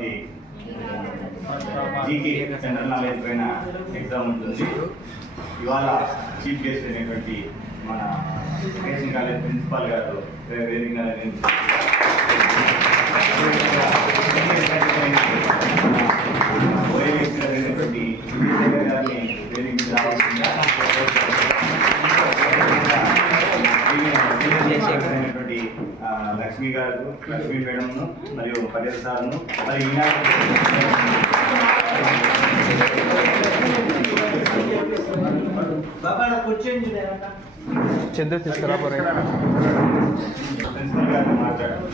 Amaravati GK general knowledge పైన exam ఉంటుంది. ఇవాళ చీఫ్ గెస్ట్ అయినటువంటి మన కేసీఆర్ కాలేజ్ ప్రిన్సిపాల్ గారు వేదిక గారిని వేదిక రావాల్సిందిగా లక్ష్మి గారు, లక్ష్మీ మేడంను మరియు పటేల్ సార్ను మరియు చంద్ర తీసుకురా ప్రిన్సిపల్ గారిని మాట్లాడారు.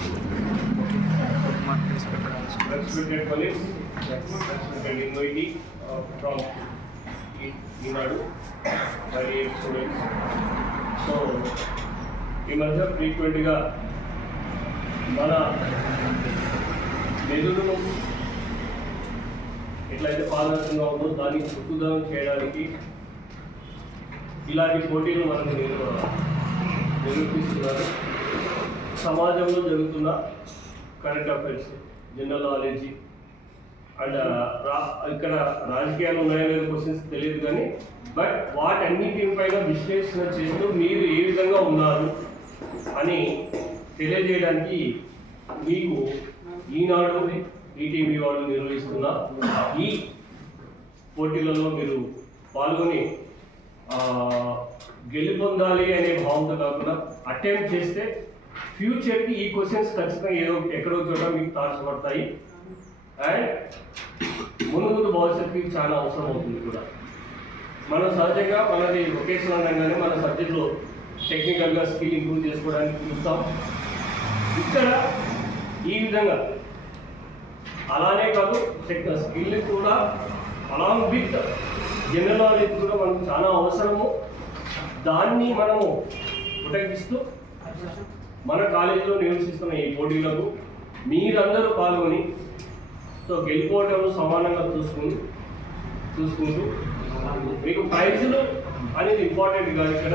సో ఈ మధ్య ఫ్రీక్వెంట్గా మన మెదడును ఎట్లయితే పారదర్శకంగా ఉందో దాన్ని చుట్టుదనం చేయడానికి ఇలాంటి పోటీలు మనకు నిర్వహిస్తున్నారు. సమాజంలో జరుగుతున్న current affairs, general knowledge and ఇక్కడ రాజకీయాలు ఉన్నాయో లేదో క్వశ్చన్స్ తెలియదు కానీ బట్ వాటన్నిటిపైన విశ్లేషణ చేస్తూ మీరు ఏ విధంగా ఉన్నారు అని తెలియజేయడానికి మీకు ఈనాడు ఈటీవీ వాళ్ళు నిర్వహిస్తున్న ఈ పోటీలలో మీరు పాల్గొని గెలుపొందాలి అనే భావంతో కాకుండా అటెంప్ట్ చేస్తే ఫ్యూచర్కి ఈ క్వశ్చన్స్ ఖచ్చితంగా ఎక్కడో చోట మీకు తారసపడతాయి అండ్ ముందు భవిష్యత్తుకి చాలా అవసరం అవుతుంది కూడా. మనం సహజంగా మనది వొకేషనల్ అనగానే మన సబ్జెక్ట్లో టెక్నికల్గా స్కిల్ ఇంప్రూవ్ చేసుకోవడానికి చూస్తాం. ఇక్కడ ఈ విధంగా అలానే కాదు స్కిల్ కూడా అలాంగ్ విత్ జనరల్ నాలెడ్జ్ కూడా మనకు చాలా అవసరము. దాన్ని మనము ఉటంకిస్తూ మన కాలేజీలో నిర్వహిస్తున్న ఈ పోటీలకు మీరందరూ పాల్గొని సో గెలుపోవటంలో సమానంగా చూసుకుంటూ మీకు ప్రైజులు అనేది ఇంపార్టెంట్ కాదు, ఇక్కడ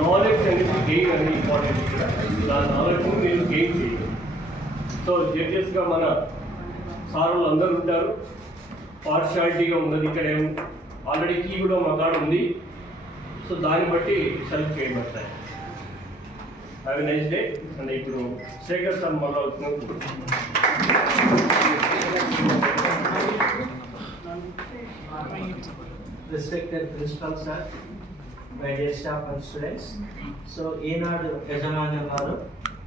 నాలెడ్జ్ అనేది గెయిన్ అనేది ఇంపార్టెంట్. ఇక్కడ దాని నాలెడ్జ్ని మీరు గెయిన్ చేయాలి. సో జడ్జెస్గా మన సార్లు అందరూ ఉంటారు. పార్షియాలిటీగా ఉన్నది ఇక్కడ ఆల్రెడీ కీ కూడా మా కాడ ఉంది. సో దాన్ని బట్టి సెలెక్ట్ చేయబడతాయి. Have a nice day. And ఇప్పుడు శేఖర్ సార్ మళ్ళీ Respected principal sir, my dear staff and students. So ఈనాడు యజమాని వారు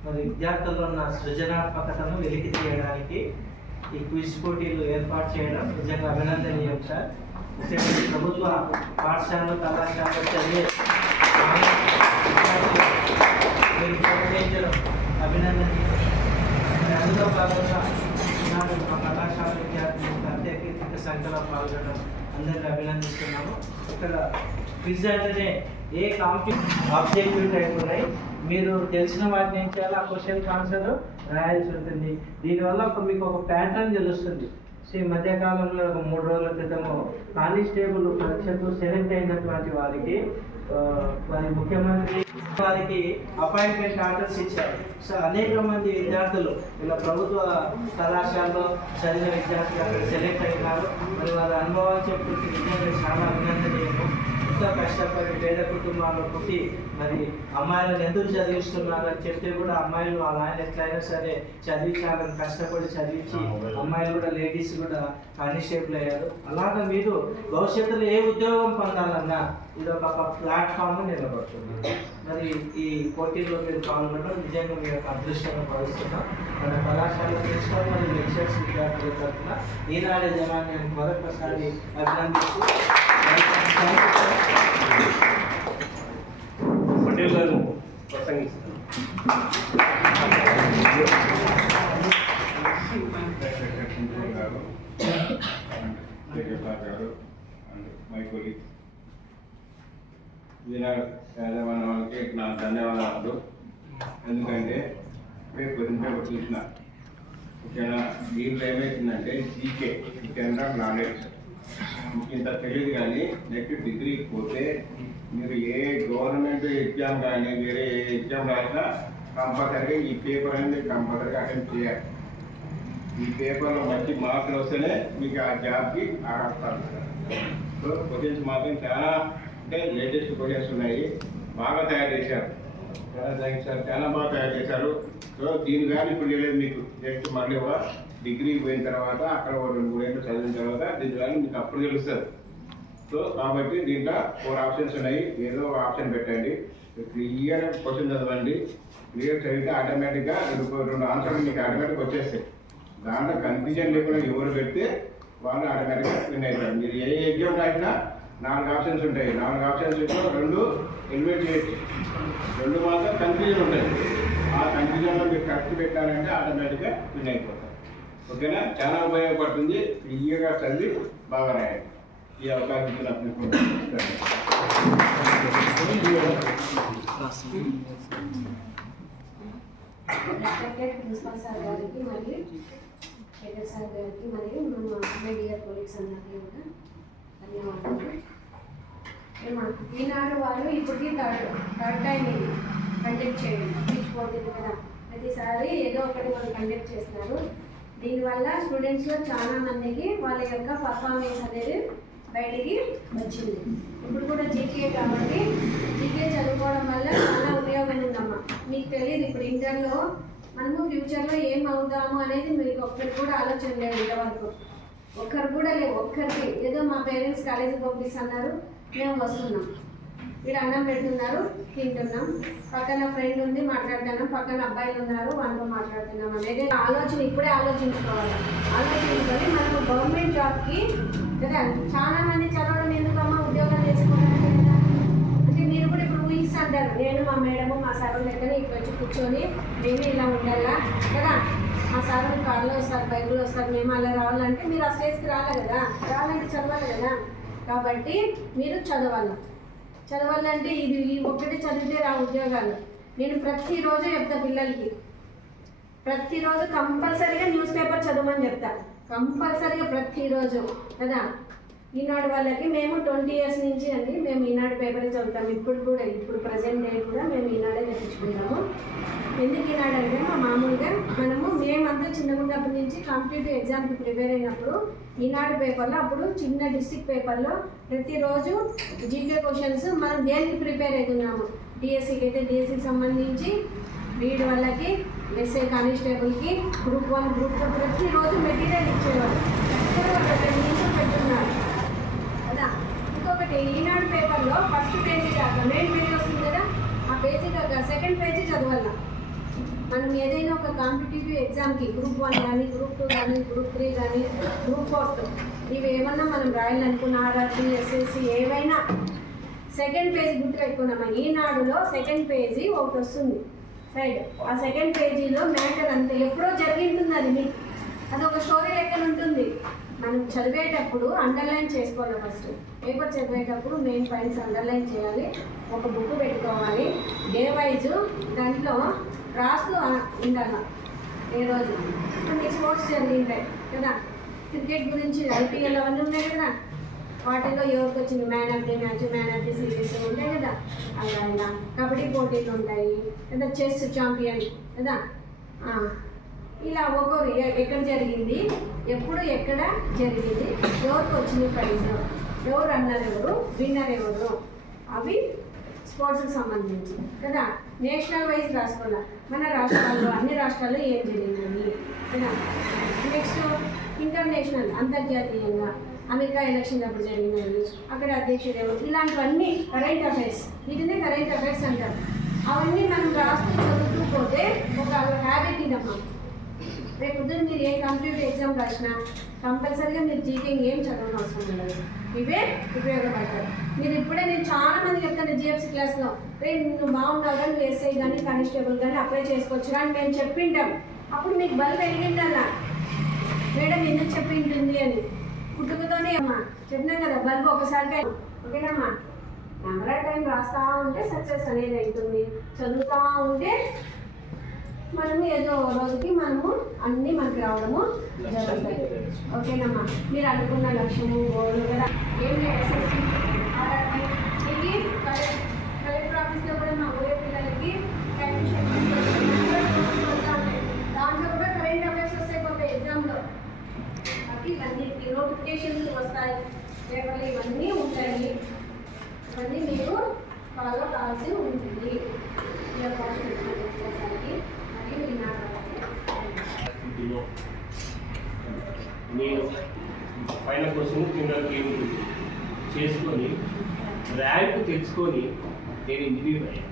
మరి విద్యార్థుల్లో ఉన్న సృజనాత్మకతను వెలికి తీయడానికి ఈ క్విజ్ పోటీలు ఏర్పాటు చేయడం నిజంగా అభినందనీయం సార్. ముఖ్యంగా ప్రభుత్వ పాఠశాలలో కళాశాలలో చదివే ప్రోత్సహించడం అభినందనీయం. అందులో భాగంగా ఈనాడు మా కళాశాల విద్యార్థులు అత్యధిక సంఖ్యలో పాల్గొనడం అందరినీ అభినందిస్తున్నాము. ఇక్కడ క్విజ్ అంటేనే ఏ ఆబ్జెక్టివ్ టైప్ ఉన్నాయి, మీరు తెలిసిన వాటి నుంచి ఆ క్వశ్చన్ ఆన్సర్ రాయాల్సి ఉంటుంది. దీనివల్ల మీకు ఒక ప్యాటర్న్ తెలుస్తుంది. సో ఈ మధ్యకాలంలో ఒక 3 రోజుల క్రితము కానిస్టేబుల్ పరీక్షకు సెలెక్ట్ అయినటువంటి వారికి మరి ముఖ్యమంత్రి వారికి అపాయింట్మెంట్ ఆర్డర్స్ ఇచ్చారు. సో అనేక మంది విద్యార్థులు ఇలా ప్రభుత్వ కళాశాలలో చదివిన విద్యార్థులు అక్కడ సెలెక్ట్ అయినారు. మరి వాళ్ళ అనుభవాలు చెప్పుకుంటే విద్యార్థులు చాలా అభినందనీయము. ఎంతో కష్టపడి పేద కుటుంబాల్లో పుట్టి మరి అమ్మాయిలను ఎందుకు చదివిస్తున్నారు అని చెప్తే కూడా అమ్మాయిలు వాళ్ళ ఆయన ఎట్లయినా సరే చదివించాలని కష్టపడి చదివించి అమ్మాయిలు కూడా లేడీస్ కూడా కానిస్టేబుల్ అయ్యారు. అలాగా మీరు భవిష్యత్తులో ఏ ఉద్యోగం పొందాలన్నా ఇది ఒక ప్లాట్ఫామ్ నిలబడుతుంది. మరి ఈ పోటీల్లో మీరు పాల్గొనడం నిజంగా మీ యొక్క అదృష్టంగా భావిస్తున్నాం. మన కళాశాల ప్రిన్సిపల్ మరియు లెక్చరర్స్ విద్యార్థుల తరఫున ఈనాడు యజమాన్యాన్ని మరొకసారి అభినందిస్తూ పటేల్ గారు ప్రసంగిస్తారు. ఈనాడు యాజమాన్య వాళ్ళకి నా ధన్యవాదాలు. ఎందుకంటే రేపు పేపర్ చూసిన ముఖ్యంగా దీంట్లో ఏమైతుందంటే జీకే జనరల్ నాలెడ్జ్ ఇంత తెలియదు. కానీ నెక్స్ట్ డిగ్రీకి పోతే మీరు ఏ గవర్నమెంట్ ఎగ్జామ్ కానీ వేరే ఏ ఎగ్జామ్ రాసినా కంపల్సరీగా ఈ పేపర్ అనేది కంపల్సరీగా అటెంప్ట్ చేయాలి. ఈ పేపర్లో మంచి మార్కులు వస్తేనే మీకు ఆ జాబ్కి ఆరాస్తారు. సో క్వశ్చన్స్ మాత్రం చాలా అంటే లేటెస్ట్ క్వశ్చన్స్ ఉన్నాయి, బాగా తయారు చేశారు. చాలా థ్యాంక్స్ సార్, చాలా బాగా తయారు చేశారు. సో దీని కానీ ఇప్పుడు తెలియదు మీకు, నెక్స్ట్ మళ్ళీ ఒక డిగ్రీ పోయిన తర్వాత అక్కడ 2-3 ఏళ్ళు చదివిన తర్వాత దీని కానీ మీకు అప్పుడు తెలుస్తుంది. సో కాబట్టి దీంట్లో 4 ఆప్షన్స్ ఉన్నాయి, ఏదో ఒక ఆప్షన్ పెట్టండి, క్లియర్ క్వశ్చన్ చదవండి. క్లియర్ చదివితే ఆటోమేటిక్గా 2 ఆన్సర్లు మీకు ఆటోమేటిక్గా వచ్చేస్తాయి. దాంట్లో కన్ఫ్యూజన్ లేకుండా ఎవరు పెడితే వాళ్ళు ఆటోమేటిక్గా విన్ అవుతారు. మీరు ఏ ఎగ్జామ్ రాసినా 4 ఆప్షన్స్ ఉంటాయి, 4 ఆప్షన్స్ 2 ఎలిమినేట్ చేయొచ్చు, 2 మాత్రం కన్ఫ్యూజన్ ఉంటాయి. ఆ కన్ఫ్యూజన్లో మీరు కరెక్ట్ పెట్టాలంటే ఆటోమేటిక్గా విన్ అయిపోతారు. ఓకేనా? చాలా ఉపయోగపడుతుంది. క్లియర్గా చదివి బాగా రాయండి. ఈ అవకాశం ఇచ్చినప్పుడు ప్రిన్సిపల్ సార్ గారికి మరియు హెడ్ సార్ గారికి మరియు మన డియర్ కొలీగ్స్ అందరికీ కూడా ధన్యవాదాలు. ఈనాడు వాళ్ళు ఇప్పటికీ థర్డ్ టైం ఇది కండక్ట్ చేయడం స్పీచ్ పోటీలు కదా, ప్రతిసారి ఏదో ఒకటి వాళ్ళు కండక్ట్ చేస్తున్నారు. దీనివల్ల స్టూడెంట్స్లో చాలా మందికి వాళ్ళ యొక్క పర్ఫార్మెన్స్ అనేది బయటికి వచ్చింది. ఇప్పుడు కూడా జీకే కాబట్టి జీకే చదువుకోవడం వల్ల చాలా ఉపయోగం ఉందమ్మా. మీకు తెలియదు ఇప్పుడు ఇంటర్లో మనము ఫ్యూచర్లో ఏం అవుతాము అనేది మీకు ఒక్కరికి కూడా ఆలోచన లేదు. ఇంతవరకు ఒక్కరు కూడా లేవు. ఒక్కరికి ఏదో మా పేరెంట్స్ కాలేజీకి పంపిస్తున్నారు, మేము వస్తున్నాం, వీడు అన్నం పెడుతున్నారు, తింటున్నాం, పక్కన ఫ్రెండ్ ఉంది మాట్లాడుతున్నాం, పక్కన అబ్బాయిలు ఉన్నారు వాళ్ళతో మాట్లాడుతున్నాం అనేది ఆలోచన ఇప్పుడే ఆలోచించుకోవాలి. ఆలోచించుకొని మనకు గవర్నమెంట్ జాబ్కి కదా చాలా మంది చదవడం ఎందుకమ్మా, ఉద్యోగాలు చేసుకోవడానికి కదా. అంటే మీరు కూడా ఇప్పుడు ఊహిస్తుంటారు, నేను మా మేడము మా సార్ దగ్గర ఇక్కడ వచ్చి కూర్చొని మేము ఇలా ఉండాలా కదా, మా సార్ కార్లో వస్తారు, బైకులో వస్తారు, మేము అలా రావాలంటే మీరు ఆ స్టేజ్కి రావాలి కదా, రావాలంటే చదవాలి కదా. కాబట్టి మీరు చదవాలంటే ఇది ఒక్కటి చదివితే రా ఉద్యోగాలు. నేను ప్రతిరోజు చెప్తా పిల్లలకి, ప్రతిరోజు కంపల్సరీగా న్యూస్ పేపర్ చదవమని చెప్తా, కంపల్సరీగా ప్రతిరోజు కదా. ఈనాడు వాళ్ళకి మేము 20 years నుంచి అండి మేము ఈనాడు పేపరే చదువుతాం. ఇప్పుడు ప్రజెంట్ డే కూడా మేము ఈనాడే తెప్పించుకుంటాము. ఎందుకు ఈనాడు అంటే మామూలుగా మేమంతా చిన్నగున్నప్పటి నుంచి కాంపిటేటివ్ ఎగ్జామ్కి ప్రిపేర్ అయినప్పుడు ఈనాడు పేపర్లో అప్పుడు చిన్న డిస్ట్రిక్ట్ పేపర్లో ప్రతిరోజు జీకే క్వశ్చన్స్ మనం దేనికి ప్రిపేర్ అవుతున్నాము. డిఎస్సికి అయితే డిఎస్సికి సంబంధించి, బీఈడి వాళ్ళకి, ఎస్ఐ కానిస్టేబుల్కి, గ్రూప్ 1 గ్రూప్ 2 ప్రతిరోజు మెటీరియల్ ఇచ్చేవాళ్ళు. పెట్టున్నారు కదా. ఇంకొకటి ఈనాడు పేపర్లో ఫస్ట్ పేజీ కాక మెయిన్ పేజీ వస్తుంది కదా, ఆ పేజీ కాక సెకండ్ పేజీ చదవాల. మనం ఏదైనా ఒక కాంపిటేటివ్ ఎగ్జామ్కి గ్రూప్ 1 కానీ, గ్రూప్ 2 కానీ, గ్రూప్ 3 కానీ, గ్రూప్ 4 ఇవి ఏమన్నా మనం రాయాలనుకున్న ఆర్ఆర్బీ, ఎస్ఎస్సి ఏవైనా సెకండ్ పేజీ గుర్తుపెట్టుకున్నామా. ఈనాడులో సెకండ్ పేజీ ఒకటి వస్తుంది సైడ్, ఆ సెకండ్ పేజీలో మ్యాటర్ అంతే ఎప్పుడో జరిగింటుంది, అది మీకు అదొక స్టోరీ లెక్కన ఉంటుంది. మనం చదివేటప్పుడు అండర్లైన్ చేసుకోవాలి. ఫస్ట్ పేపర్ చదివేటప్పుడు మెయిన్ పాయింట్స్ అండర్లైన్ చేయాలి, ఒక బుక్ పెట్టుకోవాలి, డే వైజ్ దాంట్లో రాస్తూ ఉండాలి. ఏ రోజు ఇప్పుడు మీకు స్పోర్ట్స్ జరిగింటాయి కదా, క్రికెట్ గురించి ఐపీఎల్ అవన్నీ ఉన్నాయి కదా, వాటిలో ఎవరికి వచ్చింది man of the match, man of the series ఉంటాయి కదా, అలా కబడ్డీ పోటీలు ఉంటాయి కదా, చెస్ ఛాంపియన్ కదా, ఇలా ఒక్కొక్కరు ఎక్కడ జరిగింది, ఎప్పుడు ఎక్కడ జరిగింది, ఎవరికి వచ్చింది ప్రైజ్, ఎవరు అన్నారు, ఎవరు విన్నర్ ఎవరు, అవి స్పోర్ట్స్కి సంబంధించి కదా. నేషనల్ వైజ్ రాసుకోవాలి, మన రాష్ట్రాల్లో అన్ని రాష్ట్రాల్లో ఏం జరిగింది కదా. నెక్స్ట్ ఇంటర్నేషనల్ అంతర్జాతీయంగా అమెరికా ఎలక్షన్ అప్పుడు జరిగినవి, అక్కడ అధ్యక్షుడు ఎవరు, ఇలాంటివన్నీ కరెంట్ అఫైర్స్, వీటినే కరెంట్ అఫైర్స్ అంటారు. అవన్నీ మనం రాస్తూ చదువుతూ పోతే ఒక హ్యాబిట్ ఇదమ్మా. రేపు పొద్దున్న మీరు ఏ కాంపిటేటివ్ ఎగ్జామ్ రాసినా కంపల్సరీగా మీరు జీకే ఏం చదవడం అవసరం ఉండదు, ఇవే ఉపయోగపడతాయి. మీరు ఇప్పుడే నేను చాలా మంది చెప్తాను జిఎఫ్సీ క్లాస్లో, రేపు నువ్వు బాగున్నావు కానీ నువ్వు ఎస్ఐ కానీ కానిస్టేబుల్ కానీ అప్లై చేసుకోవచ్చు అని మేము చెప్పింటాం. అప్పుడు మీకు బల్బ్ వెలిగిండాలా, మేడం ఎందుకు చెప్పింటుంది అని పుట్టుకతోనే అమ్మా చెప్పినాం కదా, బల్బ్ ఒకసారిగా. ఓకేనమ్మా, నెంబర్ ఆఫ్ టైం రాస్తూ ఉంటే సక్సెస్ అనేది అవుతుంది, చదువుతూ ఉంటే మనము ఏదో రోజుకి మనము అన్నీ మనకి రావడము జరుగుతాయి. ఓకేనమ్మా, మీరు అనుకున్న లక్ష్యము గోల్ కదా ఏం లేదు. కలెక్టర్ ఆఫీస్లో కూడా మా ఊరే పిల్లలకి దాంట్లో కూడా కరెంట్ అఫైర్స్ వస్తాయి కొంత ఎగ్జామ్లో. ఇవన్నీ నోటిఫికేషన్స్ వస్తాయి, పేపర్లు ఇవన్నీ ఉంటాయి. ఇవన్నీ మీరు ఫాలో కావాల్సి ఉంటుంది. ఈ అవకాశం వచ్చేసరికి మరియు స్థితిలో నేను పైన క్వశ్చన్ కింద చేసుకొని ర్యాంక్ తెచ్చుకొని నేను ఇంజనీర్ అయ్యాను.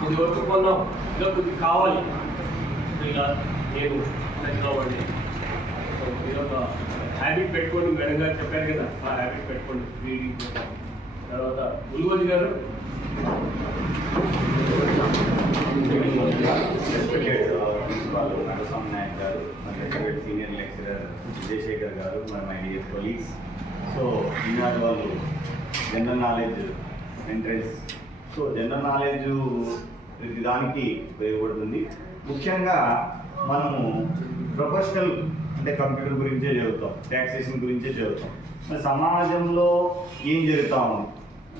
కొద్ది వరకు కొన్నాం, ఇలా కొద్ది కావాలి, ఇలా నేను చదువుకోవాలి. మీరు ఒక హ్యాబిట్ పెట్టుకొని మేడం గారు చెప్పారు కదా, ఆ హ్యాబిట్ పెట్టుకోండి. రీడింగ్ తర్వాత ఉల్వోజు గారు ప్రిన్సిపాల్ నరసింహ నాయక్ గారు, మరి సీనియర్ లెక్చరర్ విజయశేఖర్ గారు, మరి మై డియర్ కొలీగ్స్. సో ఈనాడు వాళ్ళు general knowledge entrance, so general knowledge ప్రతి దానికి ఉపయోగపడుతుంది. ముఖ్యంగా మనము ప్రొఫెషనల్ అంటే కంప్యూటర్ గురించే చదువుతాం, ట్యాక్సేషన్ గురించే చదువుతాం. మరి సమాజంలో ఏం జరుగుతూ ఉంది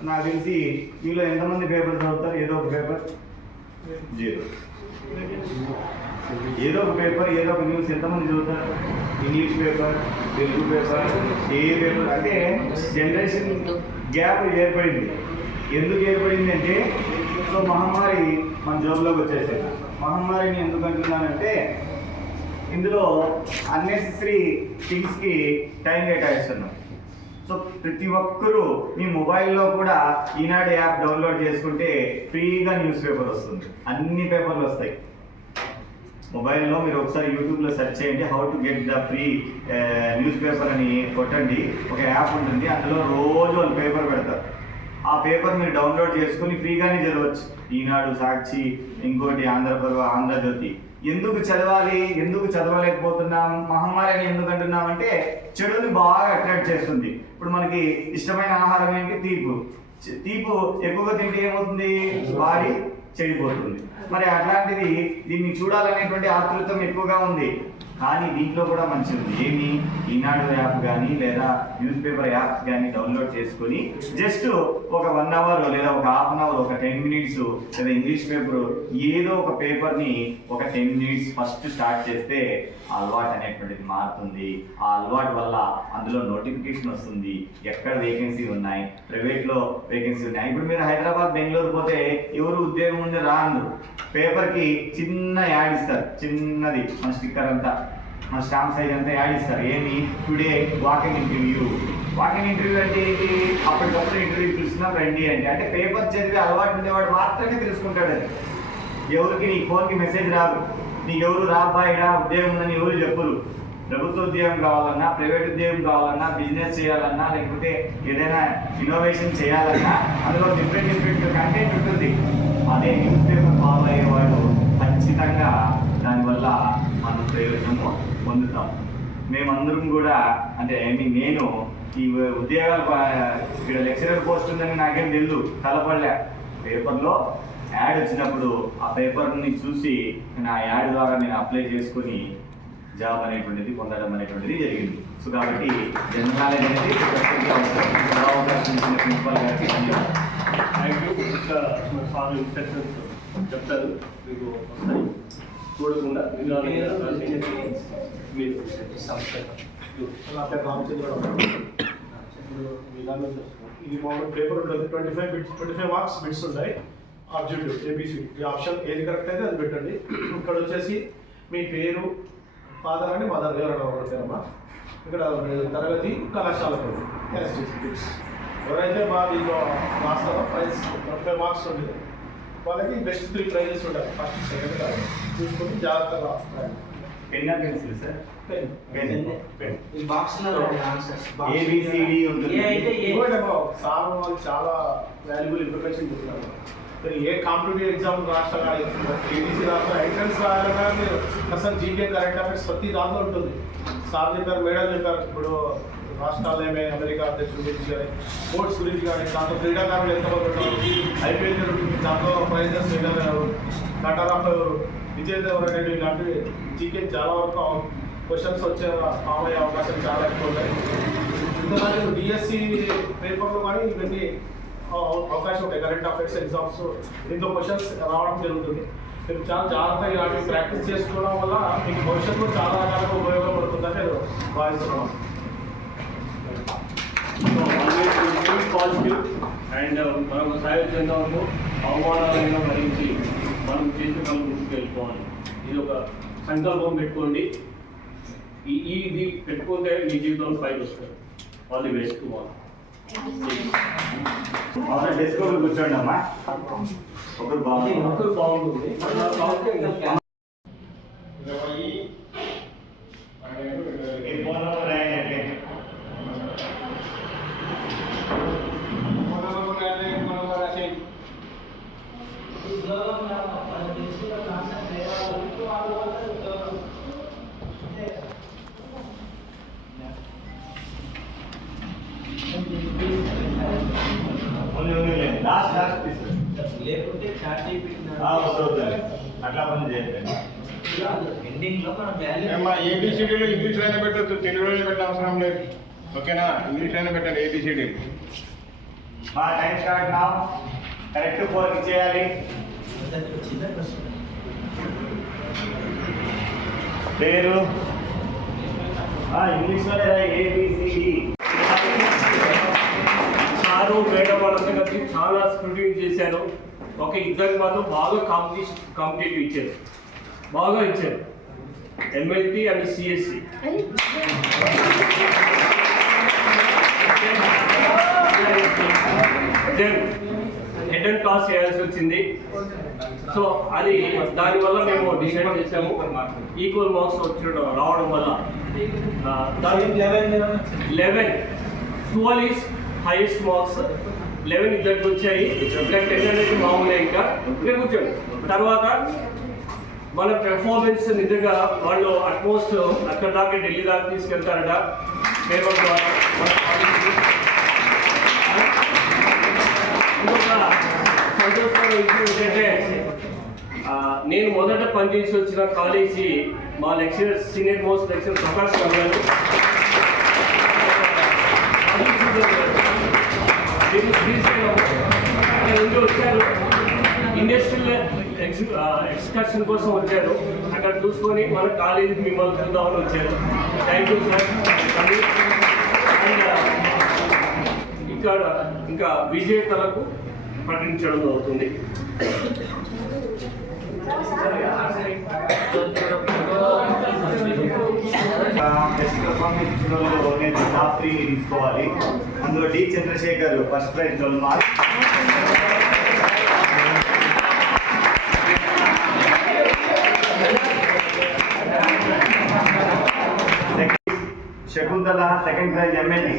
నాకు తెలిసి మీలో ఎంతమంది పేపర్ చదువుతారు? ఏదో ఒక పేపర్, జీరో. ఏదో ఒక పేపర్, ఏదో ఒక న్యూస్ ఎంతమంది చదువుతారు? ఇంగ్లీష్ పేపర్, తెలుగు పేపర్, ఏ పేపర్. అంటే జనరేషన్ గ్యాప్ ఏర్పడింది. ఎందుకు ఏర్పడింది అంటే, సో మహమ్మారి మన జోబులోకి వచ్చేసేది. మహమ్మారిని ఎందుకు అంటున్నానంటే, ఇందులో అన్నెసెసరీ థింగ్స్కి టైం కేటాయిస్తున్నాం. సో ప్రతి ఒక్కరూ మీ మొబైల్లో కూడా ఈనాడు యాప్ డౌన్లోడ్ చేసుకుంటే ఫ్రీగా న్యూస్ పేపర్ వస్తుంది. అన్ని పేపర్లు వస్తాయి మొబైల్లో. మీరు ఒకసారి యూట్యూబ్లో సెర్చ్ చేయండి, how to get the free news paper అని కొట్టండి. ఒక యాప్ ఉంటుంది, అందులో రోజు వాళ్ళు పేపర్ పెడతారు. ఆ పేపర్ మీరు డౌన్లోడ్ చేసుకుని ఫ్రీగానే చదవచ్చు. ఈనాడు, సాక్షి, ఇంకోటి ఆంధ్రప్రభ, ఆంధ్రజ్యోతి. ఎందుకు చదవాలి, ఎందుకు చదవలేకపోతున్నాం? మహమ్మారి అని ఎందుకు అంటున్నామంటే, చెడుని బాగా అట్రాక్ట్ చేస్తుంది. ఇప్పుడు మనకి ఇష్టమైన ఆహారం ఏంటి? తీపు. తీపు ఎక్కువగా తింటే ఏమవుతుంది? బాడీ చెడిపోతుంది. మరి అట్లాంటిది దీన్ని చూడాలనేటువంటి ఆతృతం ఎక్కువగా ఉంది. కానీ దీంట్లో కూడా మంచి ఉంది. ఏమి? ఈనాడు యాప్ కానీ లేదా న్యూస్ పేపర్ యాప్స్ కానీ డౌన్లోడ్ చేసుకొని జస్ట్ ఒక 1 అవర్ లేదా ఒక హాఫ్ అన్ అవర్, ఒక 10 మినిట్స్ లేదా ఇంగ్లీష్ పేపర్ ఏదో ఒక పేపర్ని ఒక 10 మినిట్స్ ఫస్ట్ స్టార్ట్ చేస్తే అలవాటు అనేటువంటిది మారుతుంది. ఆ అలవాటు వల్ల అందులో నోటిఫికేషన్ వస్తుంది, ఎక్కడ వేకెన్సీ ఉన్నాయి, ప్రైవేట్లో వేకెన్సీ ఉన్నాయి. ఇప్పుడు మీరు హైదరాబాద్, బెంగళూరు పోతే ఎవరు ఉద్యోగం ఉంది రాను, పేపర్కి చిన్న యాడ్ ఇస్తారు, చిన్నది మన స్టిక్కర్ అంతా, మన స్టాంప్ సైజ్ అంతా యాడ్ ఇస్తారు. ఏమి? Today walking interview. Walking interview అంటే ఏంటి? అప్పటికప్పుడు ఇంటర్వ్యూ పిలుస్తున్నాం రండి అంటే పేపర్ చదివి అలవాటు ఉండేవాడు మాత్రమే తెలుసుకుంటాడు. అది ఎవరికి నీ ఫోన్కి మెసేజ్ రాదు, నీకు ఎవరు రాబాయిడా ఉద్యోగం ఉందని ఎవరు చెప్పరు. ప్రభుత్వ ఉద్యోగం కావాలన్నా, ప్రైవేట్ ఉద్యోగం కావాలన్నా, బిజినెస్ చేయాలన్నా, లేకపోతే ఏదైనా ఇన్నోవేషన్ చేయాలన్నా అందులో డిఫరెంట్ కంటెంట్ ఉంటుంది. అదే న్యూస్ పేపర్ ఫాలో అయ్యేవాడు ఖచ్చితంగా దానివల్ల మనం ప్రయోజనము పొందుతాం. మేమందరం కూడా అంటే నేను ఈ ఉద్యోగాలు ఇక్కడ లెక్చరర్ పోస్ట్ ఉందని నాకేం తెలియదు, తలపడలే. పేపర్లో యాడ్ వచ్చినప్పుడు ఆ పేపర్ని చూసి నా యాడ్ ద్వారా నేను అప్లై చేసుకుని జాబ్ అనేటువంటిది పొందడం అనేటువంటిది జరిగింది. సో కాబట్టి జనరల్ నాలెడ్జ్ అనేది అవకాశం ఇచ్చిన ప్రిన్సిపల్ గారికి ఇన్స్ట్రక్షన్స్ చెప్తారు, మీకు వస్తాయి. చూడకుండా ఇది మామూలు పేపర్ ఉంటుంది, 25 మార్క్స్ బిట్స్ ఉంటాయి. ఆబ్జెక్టివ్ ఏబిసి, ఈ ఆప్షన్ ఏది కరెక్ట్ అయితే అది పెట్టండి. ఇక్కడ వచ్చేసి మీ పేరు, ఫాదర్ అని మదర్ ఎవరైనా ఉంటారమ్మా. ఇక్కడ తరగతి, కళాశాల పేరు, బిట్స్. ఎవరైతే మా దీంట్లో రాస్తారో ప్రైజ్ 25 మార్క్స్ ఉంటుంది, వాళ్ళకి బెస్ట్ 3 ప్రైజెస్ ఉంటాయి. ఫస్ట్, సెకండ్ చూసుకొని జాగ్రత్తగా పెన్ పెన్సిల్ సార్, పెన్ ఈ బాక్స్లో ఆన్సర్స్ ABCD ఉంటుంది. సార్ వాళ్ళు చాలా వాల్యుబుల్ ఇన్ఫర్మేషన్ చెప్తున్నారు. ఏ కాంపిటేటివ్ ఎగ్జామ్ రాష్ట్రంగా ఏబీసీ రాష్ట్ర ఎంట్రన్స్ రాయాలన్నా మీరు అసలు జీకే కరెంట్ అఫైర్స్ ప్రతి దాంట్లో ఉంటుంది. సార్ చెప్పారు, మేడం చెప్పారు. ఇప్పుడు రాష్ట్రాలు ఏమే అమెరికా అధ్యక్షుల గురించి కానీ, స్పోర్ట్స్ గురించి కానీ, దాంట్లో క్రీడాకారులు ఎంతమంది ఉంటారు, IPL జరుగుతుంది, దాంట్లో ప్రైజెస్ విన్నర్ ఎవరు, నటరాఫ్ ఎవరు, విజేత ఎవరు, ఇలాంటివి జీకే చాలా వరకు క్వశ్చన్స్ వచ్చే ఫామ్ అయ్యే అవకాశాలు చాలా ఎక్కువ ఉన్నాయి. ఇంతకాదు డిఎస్సి పేపర్లో కానీ ఇవన్నీ అవకాశం ఉంటాయి. కరెంట్ అఫైర్స్ ఎగ్జామ్స్ దీంట్లో క్వశ్చన్స్ రావడం జరుగుతుంది. మీరు చాలా జాగ్రత్తగా ఇలాంటి ప్రాక్టీస్ చేసుకోవడం వల్ల మీకు భవిష్యత్తులో చాలా రకాలుగా ఉపయోగపడుతుందని నేను భావిస్తున్నాను. సో ఆల్వేస్ పాజిటివ్ అండ్ మనం సాయం చెందాము అవమానాలను భరించి మనం చేసిన పనులు ముందుకు వెళ్ళిపోవాలి. ఇది ఒక సంకల్పం పెట్టుకోండి. ఇది పెట్టుకుంటే మీ జీవితంలో పైకి వస్తారు. All the best to all. Desk కూర్చోండి అమ్మా. ఒకరు బాగుంది. ఒకరు బాగుంటుంది. ఈ ఫోన్ నెంబర్ రాయండి. లాస్ట్ లేకుంటే చాట్ అట్లా పని చేయండి. ఎండింగ్ లో మనం వాల్యూ ఏబిసిడీలో ఇంగ్లీష్లోనే పెట్టచ్చు, తెలుగులోనే పెట్ట అవసరం లేదు. ఓకేనా? ఇంగ్లీష్లోనే పెట్టండి ఏబిసిడి. మా టైం స్టార్ట్ నా కరెక్ట్ 4కి చేయాలి. చిన్న క్వశ్చన్ పేరు ఇంగ్లీష్లోనే ఏబిసిడి. సారు మేడం వాళ్ళంతా కలిసి చాలా స్క్రూటినీ చేశారు. ఒక ఇద్దరికి మాత్రం బాగా కాంపిటేటివ్ ఇచ్చారు, బాగా ఇచ్చారు. MLT and CSC. Head and toss చేయాల్సి వచ్చింది. సో అది దానివల్ల మేము డిసైడ్ చేసాము ఈక్వల్ మార్క్స్ రావడం వల్ల 12 ఈస్ హైయెస్ట్ మార్క్స్. 11 ఇద్దరికి వచ్చాయి. ఇంకా 10 అనేది మామూలే. ఇంకా ఇక్కడ కూర్చోండి. తర్వాత మన పెర్ఫార్మెన్స్ నిజంగా వాళ్ళు అట్మోస్ట్ అక్కడ దాకా ఢిల్లీ దాకా తీసుకెళ్తారట పేపర్ ద్వారా. ఇంకొక సంతోషమైన విషయం ఏంటంటే నేను మొదట పనిచేసి వచ్చిన కాలేజీ మా lecturer senior most lecturer Prakash గారు వచ్చారు. ఇండస్ట్రియల్ ఎక్స్కర్షన్ కోసం వచ్చారు. అక్కడ చూసుకొని మన కాలేజీకి మిమ్మల్ని చూద్దామని వచ్చారు. Thank you sir. అండ్ ఇక్కడ ఇంకా విజేతలకు ప్రకటించడం అవుతుంది. బెస్ట్ పర్ఫార్మెన్స్ నేను టాప్ 3 తీసుకోవాలి. అందులో D Chandrashekhar first prize marks. Shakuntala second prize MLT.